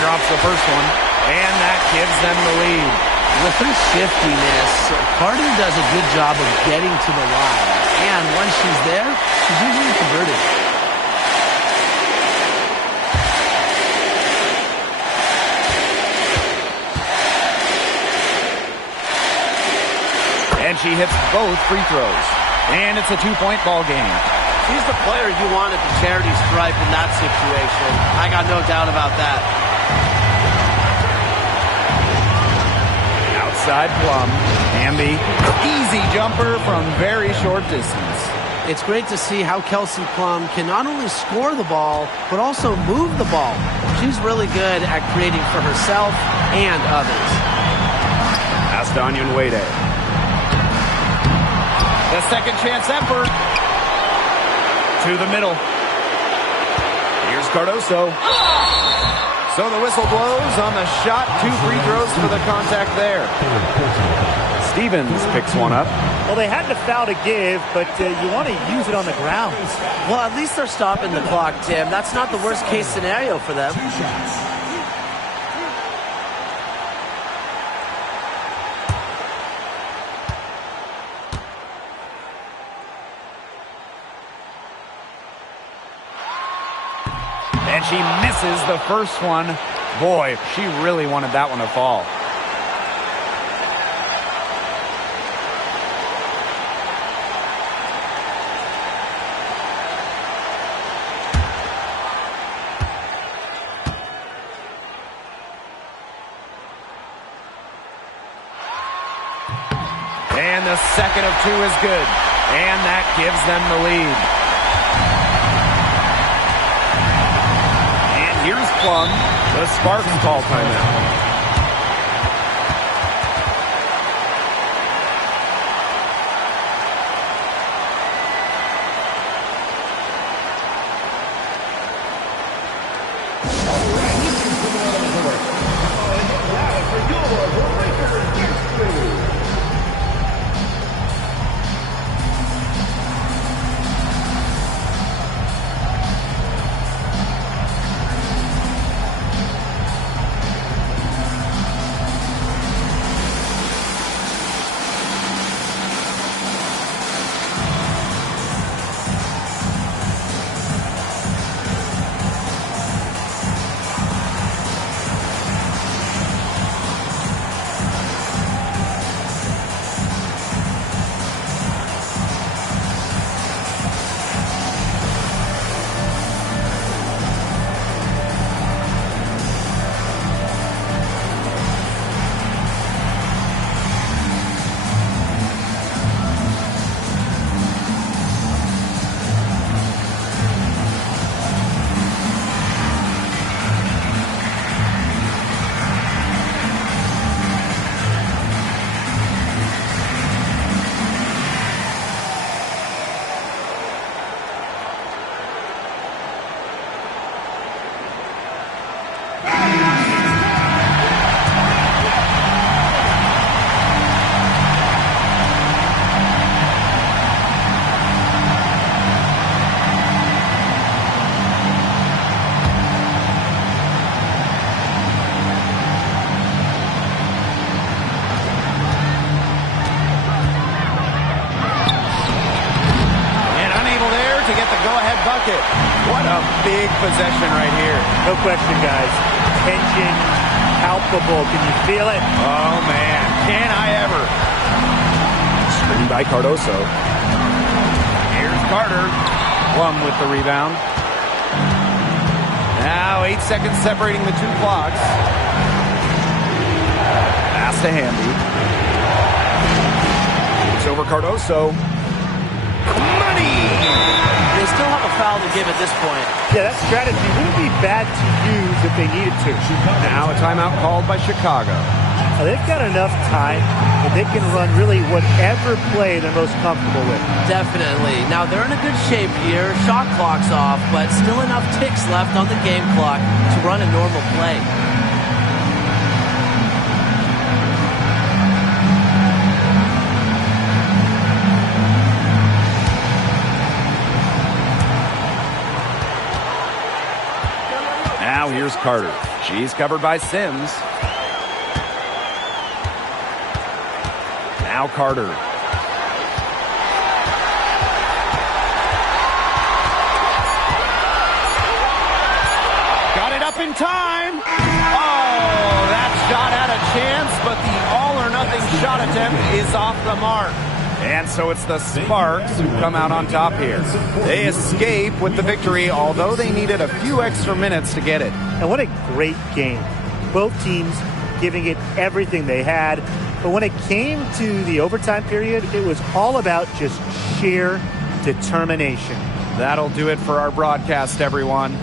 Drops the first one, and that gives them the lead. With her shiftiness, Carter does a good job of getting to the line. And once she's there, she's usually converted. And she hits both free throws. And it's a two-point ball game. She's the player you want at the charity stripe in that situation. I got no doubt about that. Outside Plum. Hamby. Easy jumper from very short distance. It's great to see how Kelsey Plum can not only score the ball, but also move the ball. She's really good at creating for herself and others. Pass to Onion Wade. The second chance effort. To the middle. Here's Cardoso. So the whistle blows on the shot. 2 free throws for the contact there. Stevens picks one up. Well, they had to foul to give, but you want to use it on the ground. Well, at least they're stopping the clock, Tim. That's not the worst case scenario for them. 2 shots. And she misses the first one. Boy, she really wanted that one to fall. And the second of 2 is good. And that gives them the lead. And here's Plum. The Sparks call timeout. bucket. What a big possession right here. No question, guys. Tension, palpable. Can you feel it? Oh, man. Can I ever? Screen by Cardoso. Here's Carter. Plum with the rebound. Now 8 seconds separating the two clocks. Pass to Hamby. It's over Cardoso. Money! They still have a foul to give at this point. Yeah, that strategy wouldn't be bad to use if they needed to. Now a timeout called by Chicago. Now, they've got enough time that they can run really whatever play they're most comfortable with. Definitely. Now they're in a good shape here. Shot clock's off, but still enough ticks left on the game clock to run a normal play. Now here's Carter. She's covered by Sims. Now Carter. Got it up in time. Oh, that shot had a chance, but the all-or-nothing shot attempt is off the mark. And so it's the Sparks who come out on top here. They escape with the victory, although they needed a few extra minutes to get it. And what a great game. Both teams giving it everything they had. But when it came to the overtime period, it was all about just sheer determination. That'll do it for our broadcast, everyone.